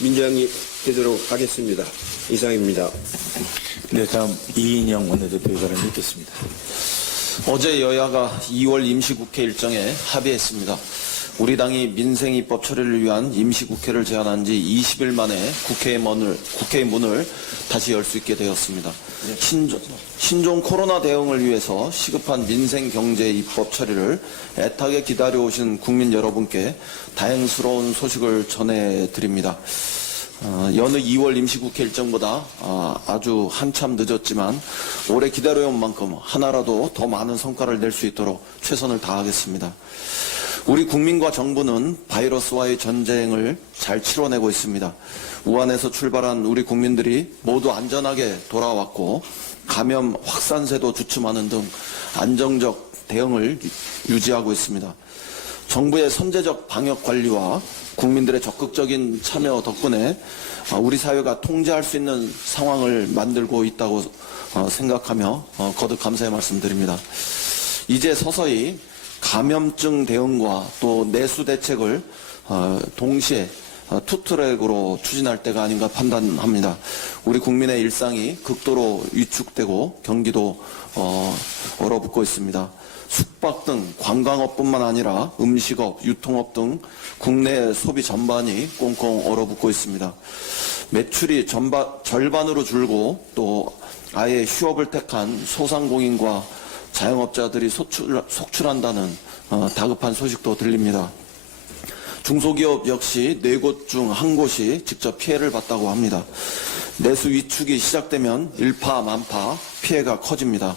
민주당이 되도록 하겠습니다. 이상입니다. 네, 다음 이인영 원내대표의 발언 듣겠습니다. 어제 여야가 2월 임시국회 일정에 합의했습니다. 우리 당이 민생입법 처리를 위한 임시국회를 제안한 지 20일 만에 국회의 문을 다시 열 수 있게 되었습니다. 신종 코로나 대응을 위해서 시급한 민생 경제 입법 처리를 애타게 기다려오신 국민 여러분께 다행스러운 소식을 전해드립니다. 여느 2월 임시국회 일정보다 아주 한참 늦었지만 오래 기다려온 만큼 하나라도 더 많은 성과를 낼 수 있도록 최선을 다하겠습니다. 우리 국민과 정부는 바이러스와의 전쟁을 잘 치러내고 있습니다. 우한에서 출발한 우리 국민들이 모두 안전하게 돌아왔고 감염 확산세도 주춤하는 등 안정적 대응을 유지하고 있습니다. 정부의 선제적 방역 관리와 국민들의 적극적인 참여 덕분에 우리 사회가 통제할 수 있는 상황을 만들고 있다고 생각하며 거듭 감사의 말씀드립니다. 이제 서서히 감염증 대응과 또 내수 대책을 동시에 투트랙으로 추진할 때가 아닌가 판단합니다. 우리 국민의 일상이 극도로 위축되고 경기도 얼어붙고 있습니다. 숙박 등 관광업뿐만 아니라 음식업, 유통업 등 국내 소비 전반이 꽁꽁 얼어붙고 있습니다. 매출이 절반으로 줄고 또 아예 휴업을 택한 소상공인과 자영업자들이 속출한다는 다급한 소식도 들립니다. 중소기업 역시 4곳 중 1곳이 직접 피해를 봤다고 합니다. 내수 위축이 시작되면 일파만파 피해가 커집니다.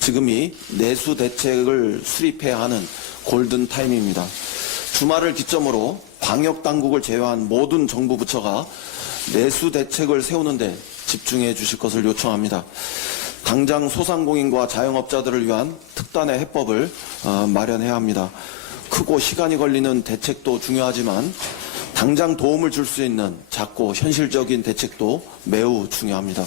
지금이 내수 대책을 수립해야 하는 골든타임입니다. 주말을 기점으로 방역당국을 제외한 모든 정부 부처가 내수 대책을 세우는데 집중해 주실 것을 요청합니다. 당장 소상공인과 자영업자들을 위한 특단의 해법을 마련해야 합니다. 크고 시간이 걸리는 대책도 중요하지만 당장 도움을 줄 수 있는 작고 현실적인 대책도 매우 중요합니다.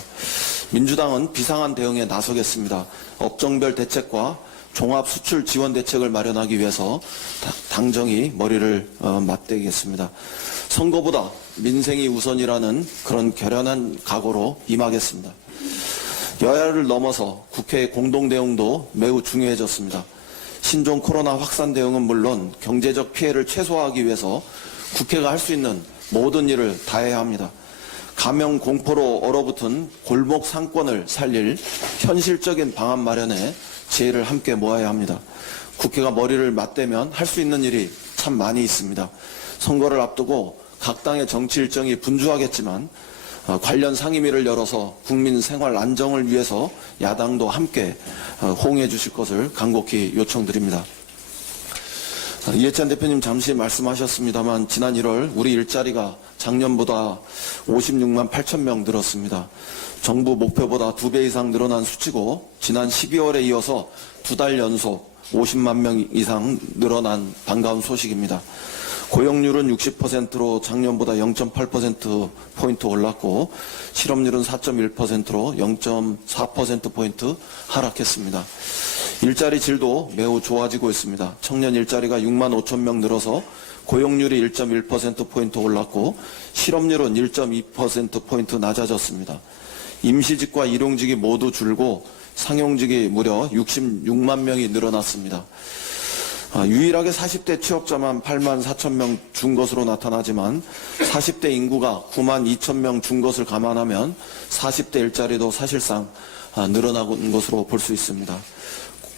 민주당은 비상한 대응에 나서겠습니다. 업종별 대책과 종합 수출 지원 대책을 마련하기 위해서 당정이 머리를 맞대겠습니다. 선거보다 민생이 우선이라는 그런 결연한 각오로 임하겠습니다. 여야를 넘어서 국회의 공동대응도 매우 중요해졌습니다. 신종 코로나 확산 대응은 물론 경제적 피해를 최소화하기 위해서 국회가 할 수 있는 모든 일을 다해야 합니다. 감염 공포로 얼어붙은 골목 상권을 살릴 현실적인 방안 마련에 지혜를 함께 모아야 합니다. 국회가 머리를 맞대면 할 수 있는 일이 참 많이 있습니다. 선거를 앞두고 각 당의 정치 일정이 분주하겠지만 관련 상임위를 열어서 국민 생활 안정을 위해서 야당도 함께 호응해 주실 것을 간곡히 요청드립니다. 이해찬 대표님 잠시 말씀하셨습니다만 지난 1월 우리 일자리가 작년보다 56만 8천 명 늘었습니다. 정부 목표보다 2배 이상 늘어난 수치고 지난 12월에 이어서 2달 연속 50만 명 이상 늘어난 반가운 소식입니다. 고용률은 60%로 작년보다 0.8%포인트 올랐고 실업률은 4.1%로 0.4%포인트 하락했습니다. 일자리 질도 매우 좋아지고 있습니다. 청년 일자리가 6만 5천 명 늘어서 고용률이 1.1%포인트 올랐고 실업률은 1.2%포인트 낮아졌습니다. 임시직과 일용직이 모두 줄고 상용직이 무려 66만 명이 늘어났습니다. 유일하게 40대 취업자만 8만 4천 명 준 것으로 나타나지만 40대 인구가 9만 2천 명 준 것을 감안하면 40대 일자리도 사실상 늘어나는 것으로 볼 수 있습니다.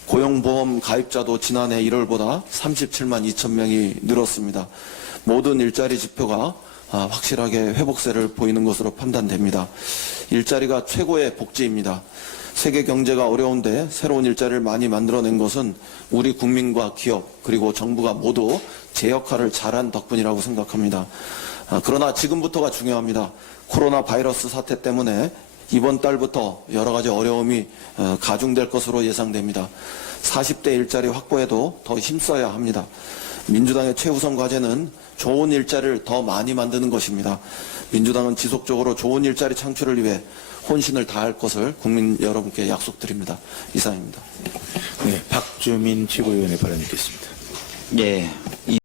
고용보험 가입자도 지난해 1월보다 37만 2천 명이 늘었습니다. 모든 일자리 지표가 확실하게 회복세를 보이는 것으로 판단됩니다. 일자리가 최고의 복지입니다. 세계 경제가 어려운데 새로운 일자리를 많이 만들어낸 것은 우리 국민과 기업 그리고 정부가 모두 제 역할을 잘한 덕분이라고 생각합니다. 그러나 지금부터가 중요합니다. 코로나 바이러스 사태 때문에 이번 달부터 여러 가지 어려움이 가중될 것으로 예상됩니다. 40대 일자리 확보에도 더 힘써야 합니다. 민주당의 최우선 과제는 좋은 일자리를 더 많이 만드는 것입니다. 민주당은 지속적으로 좋은 일자리 창출을 위해 혼신을 다할 것을 국민 여러분께 약속드립니다. 이상입니다. 네, 박주민 최고위원의 발언 듣겠습니다. 예.